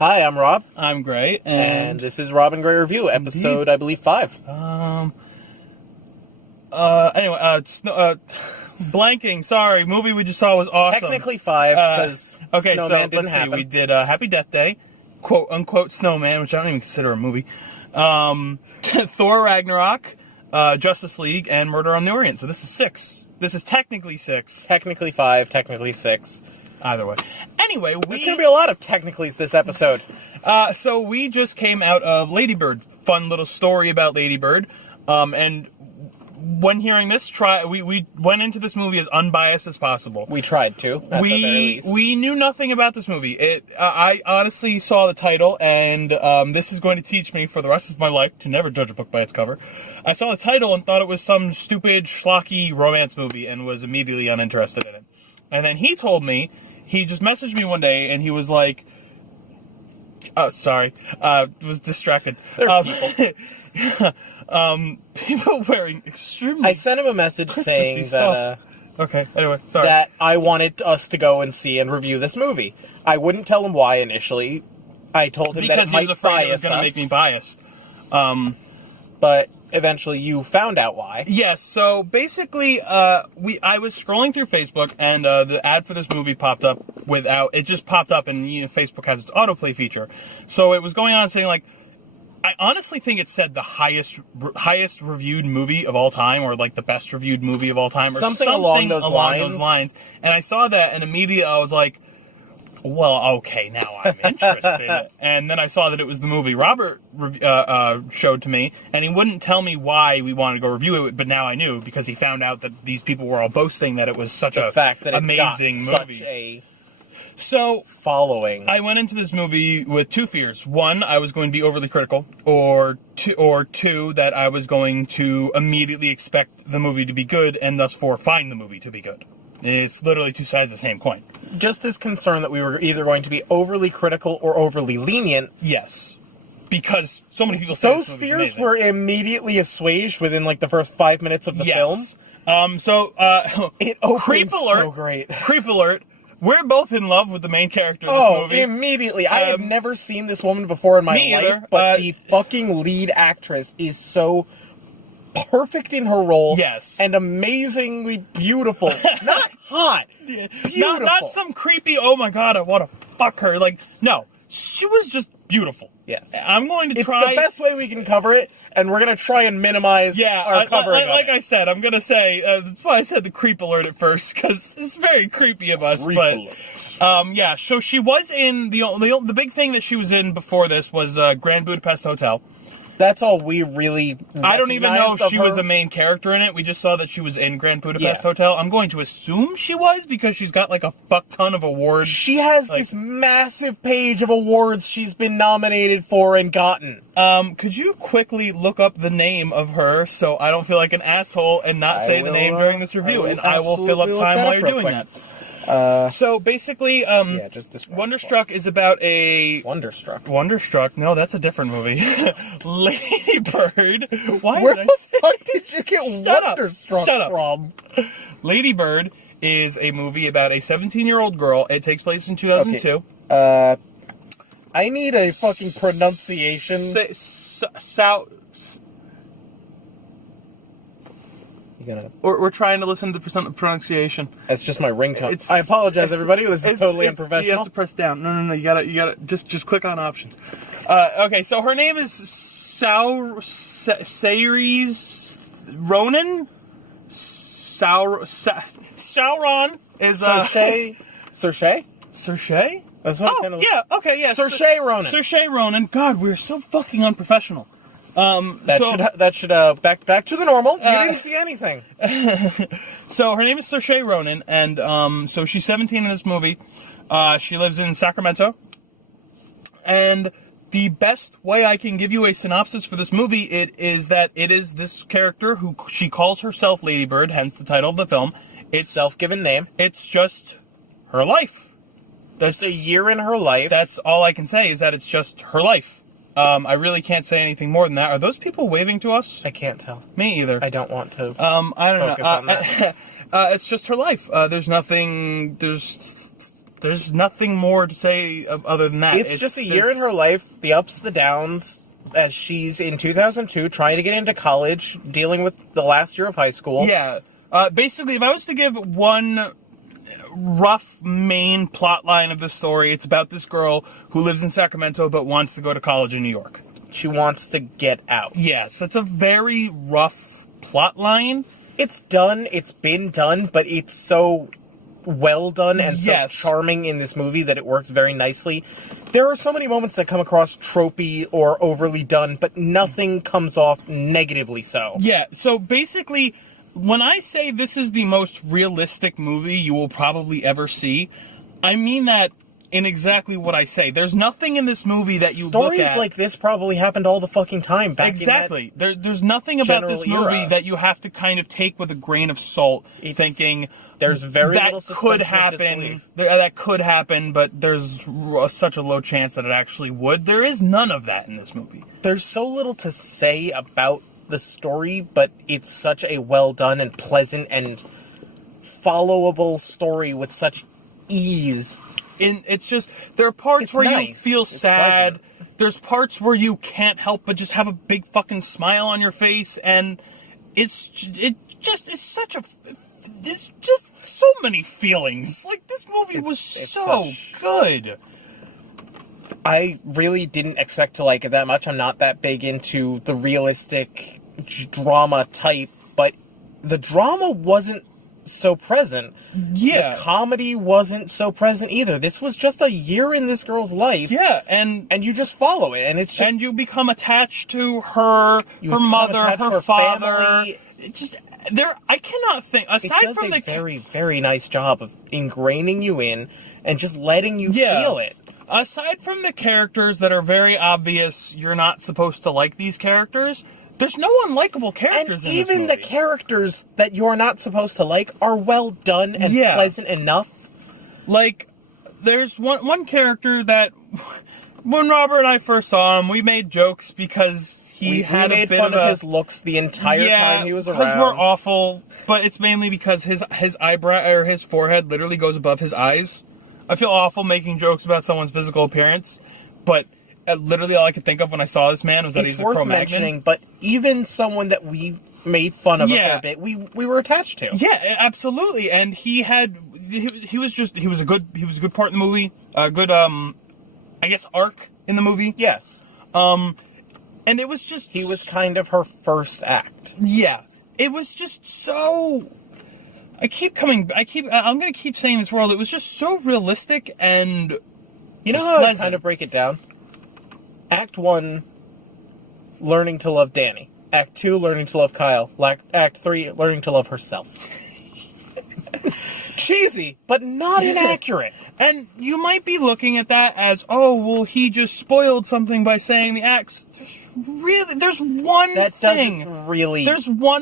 Hi, I'm Rob. I'm Gray, and this is Rob and Gray Review, episode, I believe, 5. Blanking, sorry, movie we just saw was awesome. Technically 5, because Snowman didn't happen. We did Happy Death Day, quote-unquote Snowman, which I don't even consider a movie, Thor Ragnarok, Justice League, and Murder on the Orient, so this is 6. This is technically 6. Technically 5, technically 6. Either way. Anyway, There's going to be a lot of technicallys this episode. So we just came out of Ladybird. Fun little story about Ladybird. And when hearing this, we went into this movie as unbiased as possible. We tried to, at the very least. We knew nothing about this movie. I honestly saw the title, and this is going to teach me for the rest of my life to never judge a book by its cover. I saw the title and thought it was some stupid, schlocky romance movie and was immediately uninterested in it. And then he told me, he just messaged me one day, and he was like, oh, sorry, was distracted. There are people. People wearing extremely I sent him a message saying stuff. Okay, anyway, sorry. That I wanted us to go and see and review this movie. I wouldn't tell him why initially. I told him that it might bias us. Because he was afraid it was going to make me biased. But eventually you found out why. Yes, so basically, I was scrolling through Facebook, and the ad for this movie popped up it just popped up, and Facebook has its autoplay feature. So it was going on saying, like, I honestly think it said the highest reviewed movie of all time, or like the best reviewed movie of all time, or something along those lines. And I saw that, and immediately I was like, well, okay, now I'm interested. And then I saw that it was the movie Robert showed to me, and he wouldn't tell me why we wanted to go review it, but now I knew, because he found out that these people were all boasting that it was such an amazing movie. So, following. I went into this movie with two fears. One, I was going to be overly critical, or two, that I was going to immediately expect the movie to be good, and thus find the movie to be good. It's literally two sides of the same coin. Just this concern that we were either going to be overly critical or overly lenient. Yes. Because so many people say those fears were immediately assuaged within like the first 5 minutes of the film. It opens so great. Creep alert. We're both in love with the main character of this movie. Immediately. I had never seen this woman before in my life, but the fucking lead actress is so perfect in her role. Yes. And amazingly beautiful. Not hot. Beautiful. Not some creepy, oh my god, I want to fuck her. Like, no. She was just beautiful. Yes. I'm going to try... It's the best way we can cover it, and we're going to try and minimize our covering like I said, I'm going to say, that's why I said the creep alert at first, because it's very creepy of us, yeah, so she was in, the big thing that she was in before this was Grand Budapest Hotel. That's all we really I don't even know if she was a main character in it. We just saw that she was in Grand Budapest Hotel. I'm going to assume she was, because she's got like a fuck ton of awards. She has this massive page of awards she's been nominated for and gotten. Could you quickly look up the name of her so I don't feel like an asshole and not say the name during this review? I will fill up time while you're doing that. So basically, Wonderstruck is about a... Wonderstruck? No, that's a different movie. Ladybird. Where the fuck did you get Wonderstruck from? Ladybird is a movie about a 17-year-old girl. It takes place in 2002. Okay. I need a fucking pronunciation. We're trying to listen to the pronunciation. That's just my ringtone. I apologize, everybody. This is totally unprofessional. You have to press down. No. You gotta just click on options. Okay, so her name is Saoirse Ronan. Sauron is Saoirse? That's what it kind of yeah. Okay, yeah. Saoirse Ronan. Saoirse Ronan. God, we're so fucking unprofessional. That should back to the normal. You didn't see anything. So her name is Saoirse Ronan, and so she's 17 in this movie. She lives in Sacramento, and the best way I can give you a synopsis for this movie is that it is this character who she calls herself Ladybird, hence the title of the film. It's self-given name. It's just her life. That's a year in her life. That's all I can say, is that it's just her life. I really can't say anything more than that. Are those people waving to us? I can't tell. Me either. I don't want to I don't focus on that. It's just her life. There's nothing... there's nothing more to say other than that. It's just a year in her life, the ups, the downs, as she's in 2002 trying to get into college, dealing with the last year of high school. Yeah. Basically, if I was to give one rough main plot line of the story, it's about this girl who lives in Sacramento but wants to go to college in New York. She wants to get out. Yes, it's a very rough plot line. It's done, it's been done, but it's so well done and so charming in this movie that it works very nicely. There are so many moments that come across tropey or overly done, but nothing comes off negatively so. Yeah, so basically, when I say this is the most realistic movie you will probably ever see, I mean that in exactly what I say. There's nothing in this movie that you look at... Stories like this probably happened all the fucking time back exactly. There's nothing about this movie that you have to kind of take with a grain of salt, thinking... There's very that little could happen. That could happen, but there's such a low chance that it actually would. There is none of that in this movie. There's so little to say about the story, but it's such a well done and pleasant and followable story with such ease. It's just, there are parts where you feel sad. Pleasant. There's parts where you can't help but just have a big fucking smile on your face, and it's just so many feelings. Like, this movie was so good. I really didn't expect to like it that much. I'm not that big into the realistic drama type, but the drama wasn't so present. Yeah. The comedy wasn't so present either. This was just a year in this girl's life. Yeah, and you just follow it, and it's just... And you become attached to her mother, her father. Family. It's just... I cannot think, aside from the... It does a very, very nice job of ingraining you in and just letting you feel it. Aside from the characters that are very obvious, you're not supposed to like these characters, there's no unlikable characters in this movie. And even the characters that you're not supposed to like are well done and pleasant enough. Like, there's one character that, when Robert and I first saw him, we made jokes because... We made fun of his looks the entire time he was around. Because we're awful, but it's mainly because his eyebrow or his forehead literally goes above his eyes. I feel awful making jokes about someone's physical appearance, but literally all I could think of when I saw this man was that he's a Cro-Magnon. It's worth mentioning, but even someone that we made fun of for a bit, we were attached to. Yeah, absolutely, and he was a good part in the movie, a good I guess arc in the movie. Yes. And it was just... He was kind of her first act. Yeah. It was just so... I'm going to keep saying this world. It was just so realistic and You know how I kind of break it down? Act 1, learning to love Danny. Act 2, learning to love Kyle. Act 3, learning to love herself. Cheesy, but not inaccurate. And you might be looking at that as, oh, well, he just spoiled something by saying the acts. There's one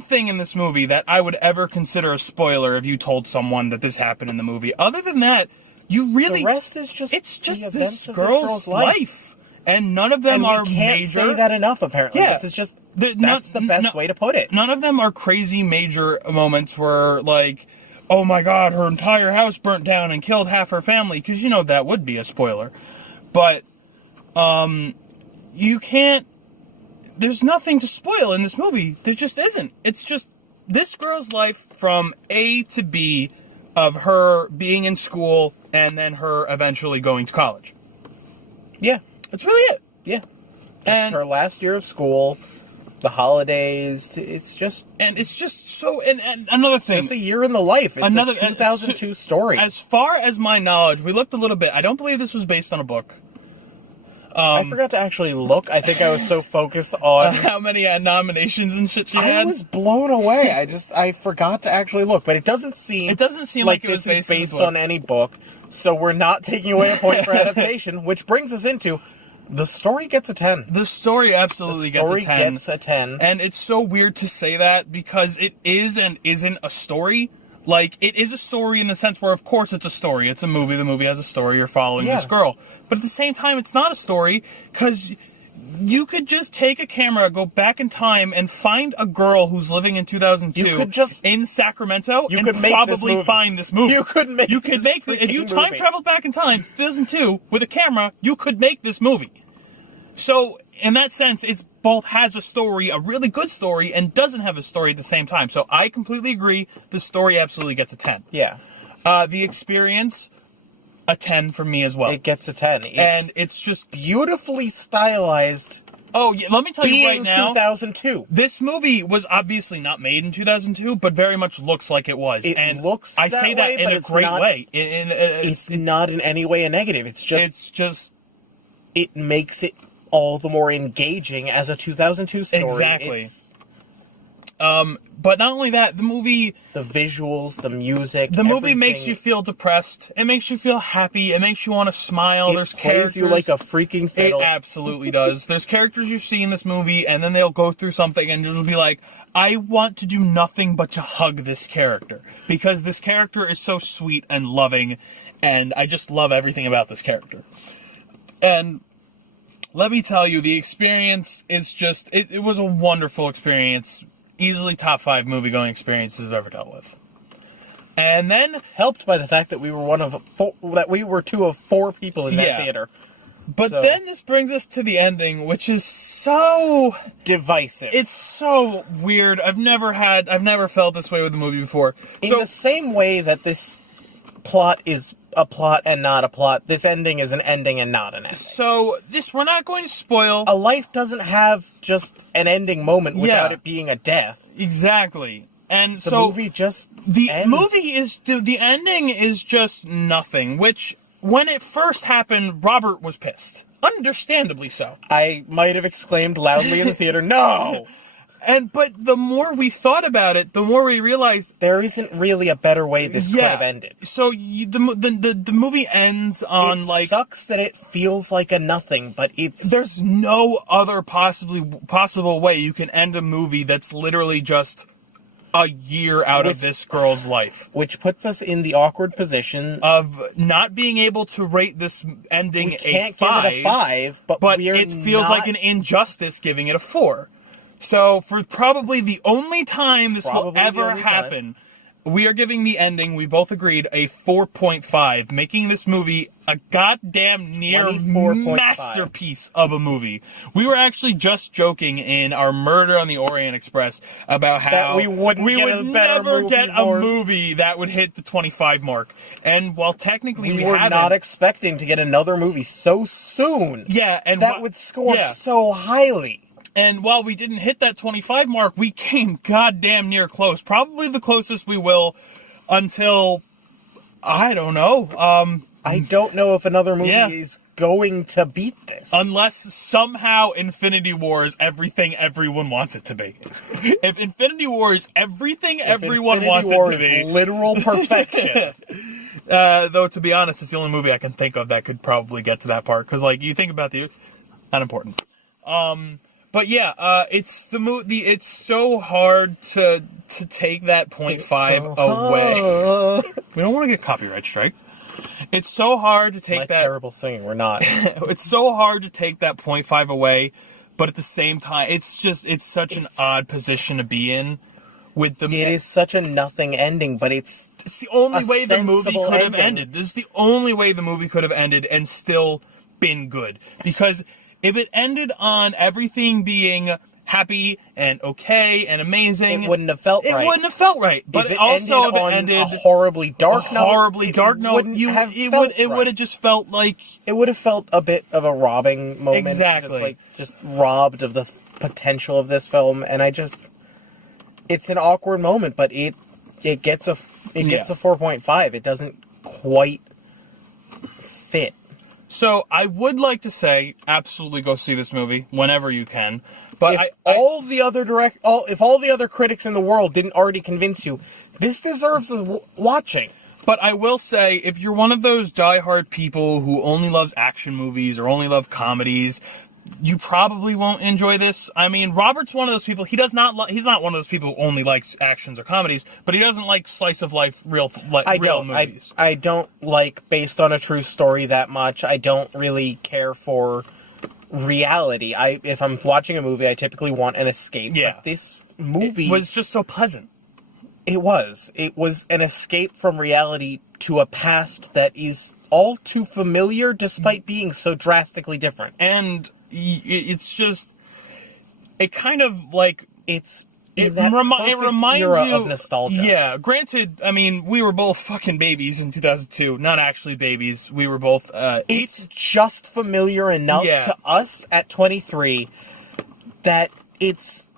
thing in this movie that I would ever consider a spoiler if you told someone that this happened in the movie. Other than that, the rest is just... It's just this girl's life. And none of them are major... And we can't say that enough, apparently. Yeah. This is just... That's the best way to put it. None of them are crazy major moments where, like... Oh my god, her entire house burnt down and killed half her family, because, that would be a spoiler. But, you can't... There's nothing to spoil in this movie. There just isn't. It's just this girl's life from A to B of her being in school and then her eventually going to college. Yeah. That's really it. Yeah. Just her last year of school... The holidays, it's just so, and another thing. It's just a year in the life. It's a 2002 story. As far as my knowledge, we looked a little bit. I don't believe this was based on a book. I forgot to actually look. I think I was so focused on... how many nominations and shit she had? I was blown away. I forgot to actually look. But it doesn't seem like it was based on any book. So we're not taking away a point for adaptation, which brings us into... The story gets a 10. The story absolutely gets a 10. The story gets a 10. And it's so weird to say that because it is and isn't a story. Like, it is a story in the sense where, of course, it's a story. It's a movie. The movie has a story. You're following this girl. But at the same time, it's not a story because You could just take a camera, go back in time, and find a girl who's living in 2002 in Sacramento, and probably find this movie. You could make if you time traveled back in time, 2002, with a camera, you could make this movie. So, in that sense, it's both has a story, a really good story, and doesn't have a story at the same time. So I completely agree. The story absolutely gets a 10. Yeah. The experience, a 10 for me as well. It gets a 10. And it's just beautifully stylized. Oh, yeah, let me tell you right now. 2002. This movie was obviously not made in 2002, but very much looks like it was. It looks I say that in a great way. It's not in any way a negative. It's just it makes it all the more engaging as a 2002 story. Exactly. But not only that, the movie... The visuals, the music, the movie makes you feel depressed. It makes you feel happy. It makes you want to smile. There's characters... It plays you like a freaking fiddle. It absolutely does. There's characters you see in this movie, and then they'll go through something, and you'll just be like, I want to do nothing but to hug this character. Because this character is so sweet and loving, and I just love everything about this character. And... let me tell you, the experience is just... It was a wonderful experience. Easily top 5 movie-going experiences I've ever dealt with. And then... helped by the fact that we were 2 of 4 people in that theater. But then this brings us to the ending, which is so... divisive. It's so weird. I've never felt this way with a movie before. In the same way that this plot is a plot and not a plot, this ending is an ending and not an ending. So, we're not going to spoil... A life doesn't have just an ending moment without it being a death. Exactly. And the movie just ends. The ending is just nothing, which, when it first happened, Robert was pissed. Understandably so. I might have exclaimed loudly in the theater, no! But the more we thought about it, the more we realized... there isn't really a better way this could have ended. So the movie ends on, it sucks that it feels like a nothing, but it's... there's no other possible way you can end a movie that's literally just a year out of this girl's life. Which puts us in the awkward position... of not being able to rate this ending we can't a 5. give it a 5, but it feels like an injustice giving it a 4. So, for probably the only time this will ever happen, we are giving the ending, we both agreed, a 4.5, making this movie a goddamn near masterpiece of a movie. We were actually just joking in our Murder on the Orient Express about how that we would never get a movie that would hit the 25 mark. And while technically we were haven't, not expecting to get another movie so soon. Yeah, and that would score so highly. And while we didn't hit that 25 mark, we came goddamn near close. Probably the closest we will until, I don't know. I don't know if another movie is going to beat this. Unless somehow Infinity War is everything everyone wants it to be. If Infinity War is everything everyone wants it to be. Is literal perfection. Though, to be honest, it's the only movie I can think of that could probably get to that part. Because, you think about not important. But yeah, it's so hard to take that 0.5 away. We don't want to get copyright strike. It's so hard to take that... terrible singing, we're not. It's so hard to take that 0.5 away, but at the same time, it's such an odd position to be in. It is such a nothing ending, but it's the only way the movie could have ended. This is the only way the movie could have ended and still been good. Because... if it ended on everything being happy and okay and amazing, it wouldn't have felt right. It wouldn't have felt right. But if it ended a horribly dark note, it would have just felt like... it would have felt a bit of a robbing moment. Exactly. Just robbed of the potential of this film, and it's an awkward moment, but it gets a 4.5. It doesn't quite fit. So, I would like to say, absolutely go see this movie whenever you can. But if all the other critics in the world didn't already convince you, this deserves watching. But I will say, if you're one of those diehard people who only loves action movies or only love comedies, you probably won't enjoy this. I mean, Robert's one of those people. He's not one of those people who only likes actions or comedies, but he doesn't like slice of life real movies. I don't like based on a true story that much. I don't really care for reality. If I'm watching a movie, I typically want an escape. Yeah. But this movie... It was just so pleasant. It was. It was an escape from reality to a past that is all too familiar despite being so drastically different. And it's just... It kind of, like... It reminds you of nostalgia. Yeah, granted, I mean, we were both fucking babies in 2002. Not actually babies. We were both 8. It's just familiar enough to us at 23 that it's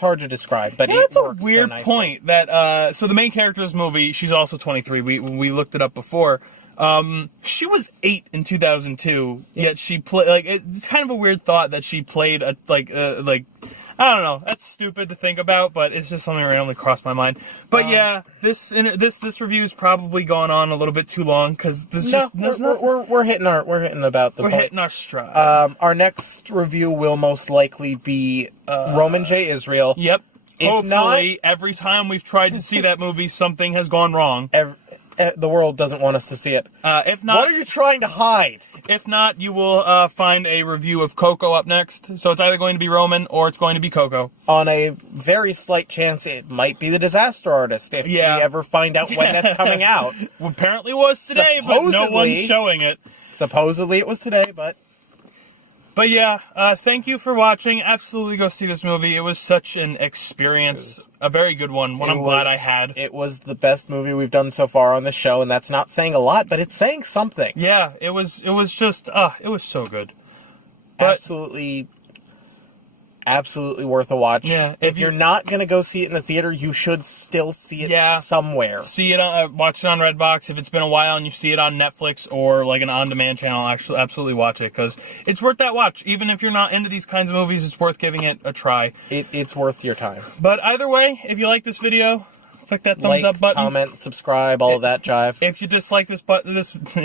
hard to describe, but that's a weird point. That so the main character of this movie, she's also 23. We looked it up before. She was 8 in 2002. Yet she played like it's kind of a weird thought that she played a like I don't know. That's stupid to think about, but it's just something that randomly crossed my mind. But yeah, this review's probably gone on a little bit too long because we're hitting our stride. Our next review will most likely be Roman J. Israel. Yep. If Hopefully, every time we've tried to see that movie, something has gone wrong. The world doesn't want us to see it. If not, what are you trying to hide? If not, you will find a review of Coco up next. So it's either going to be Roman or it's going to be Coco. On a very slight chance, it might be The Disaster Artist if we ever find out when that's coming out. Well, apparently it was today, but no one's showing it. Supposedly it was today, but... But yeah, thank you for watching. Absolutely go see this movie. It was such an experience. A very good one. I'm glad I had. It was the best movie we've done so far on this show, and that's not saying a lot, but it's saying something. Yeah, it was just, it was so good. But, absolutely worth a watch. Yeah, if you're not going to go see it in the theater, you should still see it somewhere. See it watch it on Redbox. If it's been a while and you see it on Netflix or like an on-demand channel, actually absolutely watch it because it's worth that watch. Even if you're not into these kinds of movies, it's worth giving it a try. It's worth your time. But either way, if you like this video, click that thumbs up button. Comment, subscribe, all of that jive. If you dislike if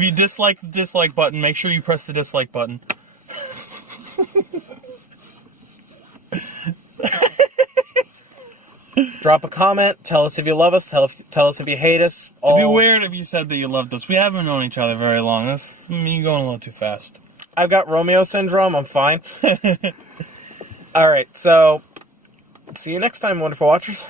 you dislike the dislike button, make sure you press the dislike button. Drop a comment. Tell us if you love us. Tell us if you hate us. It'd be weird if you said that you loved us. We haven't known each other very long. You're going a little too fast. I've got Romeo syndrome. I'm fine. All right. So, see you next time, wonderful watchers.